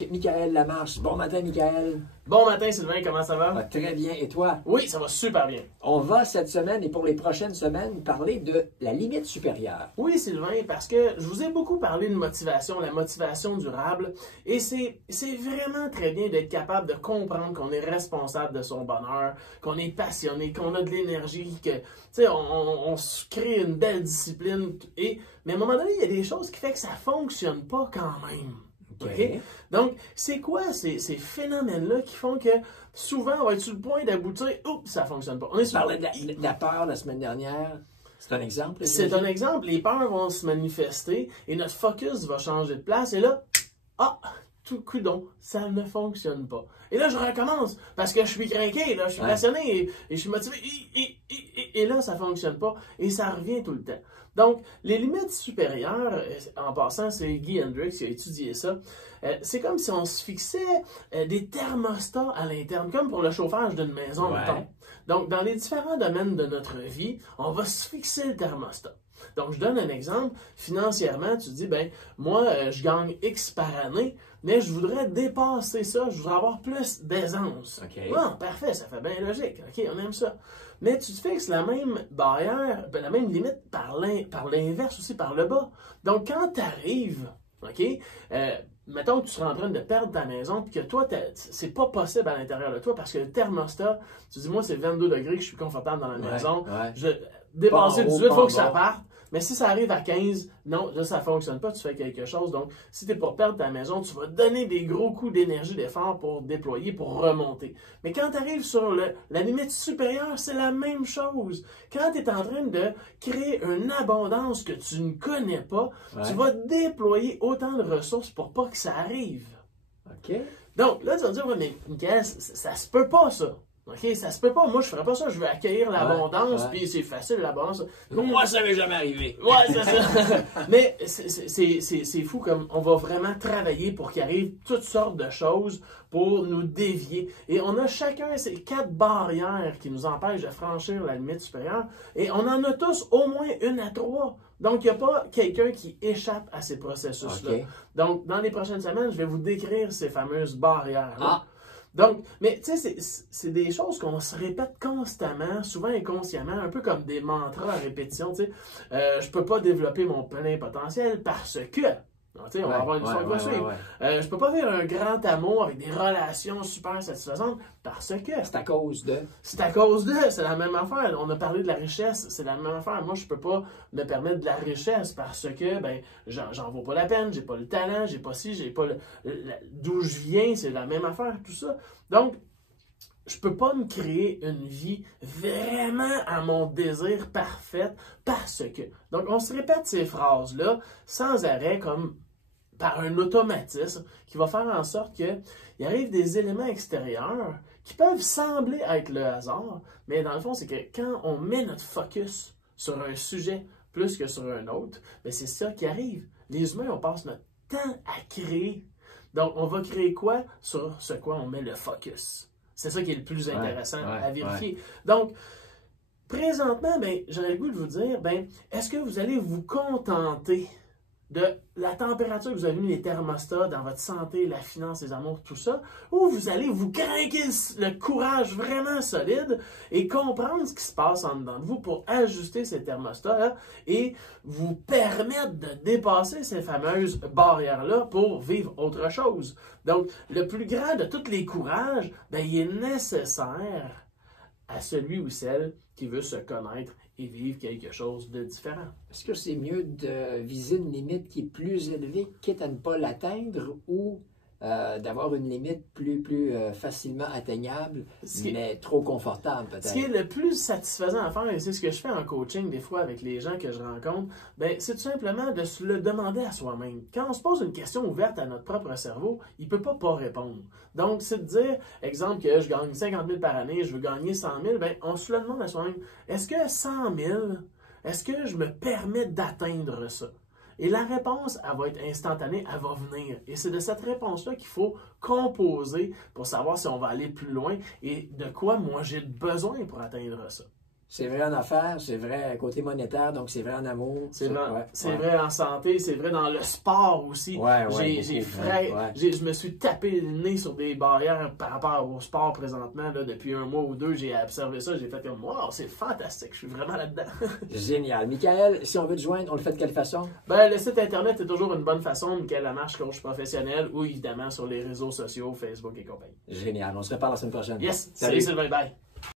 Michael Lamarche. Bon matin, Michael. Bon matin, Sylvain, comment ça va? Très bien. Et toi? Oui, ça va super bien. On va cette semaine et pour les prochaines semaines parler de la limite supérieure. Oui, Sylvain, parce que je vous ai beaucoup parlé de motivation, la motivation durable, et c'est vraiment très bien d'être capable de comprendre qu'on est responsable de son bonheur, qu'on est passionné, qu'on a de l'énergie, que, tu sais, on se crée une belle discipline, mais à un moment donné, il y a des choses qui font que ça ne fonctionne pas quand même. Okay? Donc, c'est quoi ces phénomènes-là qui font que souvent, on va être sur le point d'aboutir, oups, ça ne fonctionne pas. On parlait de la peur la semaine dernière. C'est un exemple? C'est un exemple. Les peurs vont se manifester et notre focus va changer de place. Et là, tout coudon, ça ne fonctionne pas. Et là, je recommence parce que je suis craqué, là, je suis passionné et je suis motivé. Et là, ça ne fonctionne pas et ça revient tout le temps. Donc, les limites supérieures, en passant, c'est Guy Hendricks qui a étudié ça. C'est comme si on se fixait des thermostats à l'interne, comme pour le chauffage d'une maison, mettons. Donc, dans les différents domaines de notre vie, on va se fixer le thermostat. Donc, je donne un exemple. Financièrement, tu te dis, ben, moi, je gagne X par année, mais je voudrais dépasser ça, je voudrais avoir plus d'aisance. Bon, parfait, ça fait bien logique. OK, on aime ça. Mais tu te fixes la même barrière, la même limite par l'inverse aussi, par le bas. Donc, quand tu arrives, OK, mettons que tu seras en train de perdre ta maison, puis que toi, c'est pas possible à l'intérieur de toi, parce que le thermostat, tu dis, moi, c'est 22 degrés que je suis confortable dans la maison. Je dépasser 18, il faut que ça parte. Mais si ça arrive à 15, non, là, ça ne fonctionne pas, tu fais quelque chose. Donc, si tu es pour perdre ta maison, tu vas donner des gros coups d'énergie, d'effort pour déployer, pour remonter. Mais quand tu arrives sur la limite supérieure, c'est la même chose. Quand tu es en train de créer une abondance que tu ne connais pas, tu vas déployer autant de ressources pour pas que ça arrive. Donc, là, tu vas dire, mais Michael, ça se peut pas, ça. OK, ça se peut pas. Moi, je ferais pas ça. Je veux accueillir l'abondance, puis c'est facile, l'abondance. Moi, ça m'est jamais arrivé. Ouais, c'est ça. Mais c'est fou comme on va vraiment travailler pour qu'il arrive toutes sortes de choses pour nous dévier. Et on a chacun ces 4 barrières qui nous empêchent de franchir la limite supérieure. Et on en a tous au moins 1 à 3. Donc, il n'y a pas quelqu'un qui échappe à ces processus-là. Donc, dans les prochaines semaines, je vais vous décrire ces fameuses barrières-là. Donc, mais tu sais, c'est des choses qu'on se répète constamment, souvent inconsciemment, un peu comme des mantras à répétition, tu sais. Je peux pas développer mon plein potentiel parce que, tu sais, on va avoir une histoire qui va je peux pas faire un grand amour avec des relations super satisfaisantes parce que. C'est à cause de. C'est à cause de, c'est la même affaire. On a parlé de la richesse, c'est la même affaire. Moi, je peux pas me permettre de la richesse parce que, ben, j'en vaux pas la peine, j'ai pas le talent, j'ai pas ci, j'ai pas d'où je viens, c'est la même affaire, tout ça. Donc, je peux pas me créer une vie vraiment à mon désir parfaite parce que. Donc, on se répète ces phrases-là sans arrêt comme par un automatisme qui va faire en sorte qu'il arrive des éléments extérieurs qui peuvent sembler être le hasard, mais dans le fond, c'est que quand on met notre focus sur un sujet plus que sur un autre, bien c'est ça qui arrive. Les humains, on passe notre temps à créer. Donc, on va créer quoi sur ce quoi on met le focus. C'est ça qui est le plus intéressant à vérifier. Donc, présentement, ben, j'aurais le goût de vous dire, ben, est-ce que vous allez vous contenter de la température que vous avez mis les thermostats dans votre santé, la finance, les amours, tout ça, ou vous allez vous craquer le courage vraiment solide et comprendre ce qui se passe en dedans de vous pour ajuster ces thermostats-là et vous permettre de dépasser ces fameuses barrières-là pour vivre autre chose. Donc, le plus grand de tous les courages, ben, il est nécessaire à celui ou celle qui veut se connaître et vivre quelque chose de différent. Est-ce que c'est mieux de viser une limite qui est plus élevée, quitte à ne pas l'atteindre, ou d'avoir une limite plus facilement atteignable, mais trop confortable peut-être? Ce qui est le plus satisfaisant à faire, et c'est ce que je fais en coaching des fois avec les gens que je rencontre, ben, c'est tout simplement de se le demander à soi-même. Quand on se pose une question ouverte à notre propre cerveau, il ne peut pas répondre. Donc, c'est de dire, exemple, que je gagne 50 000 par année, je veux gagner 100 000, ben, on se le demande à soi-même, est-ce que 100 000, est-ce que je me permets d'atteindre ça? Et la réponse, elle va être instantanée, elle va venir. Et c'est de cette réponse-là qu'il faut composer pour savoir si on va aller plus loin et de quoi moi j'ai besoin pour atteindre ça. C'est vrai en affaires, c'est vrai côté monétaire, donc c'est vrai en amour. C'est Ça, vrai, ouais. vrai en santé, c'est vrai dans le sport aussi. Ouais, Je me suis tapé le nez sur des barrières par rapport au sport présentement. Là, depuis un mois ou deux, j'ai observé ça, j'ai fait comme wow, c'est fantastique, je suis vraiment là-dedans. Génial. Michael, si on veut te joindre, on le fait de quelle façon? Ben, le site internet est toujours une bonne façon, Michael Lamarche, coach professionnel, ou évidemment sur les réseaux sociaux, Facebook et compagnie. Génial. On se reparle la semaine prochaine. Yes, Salut. salut Sylvain, bye.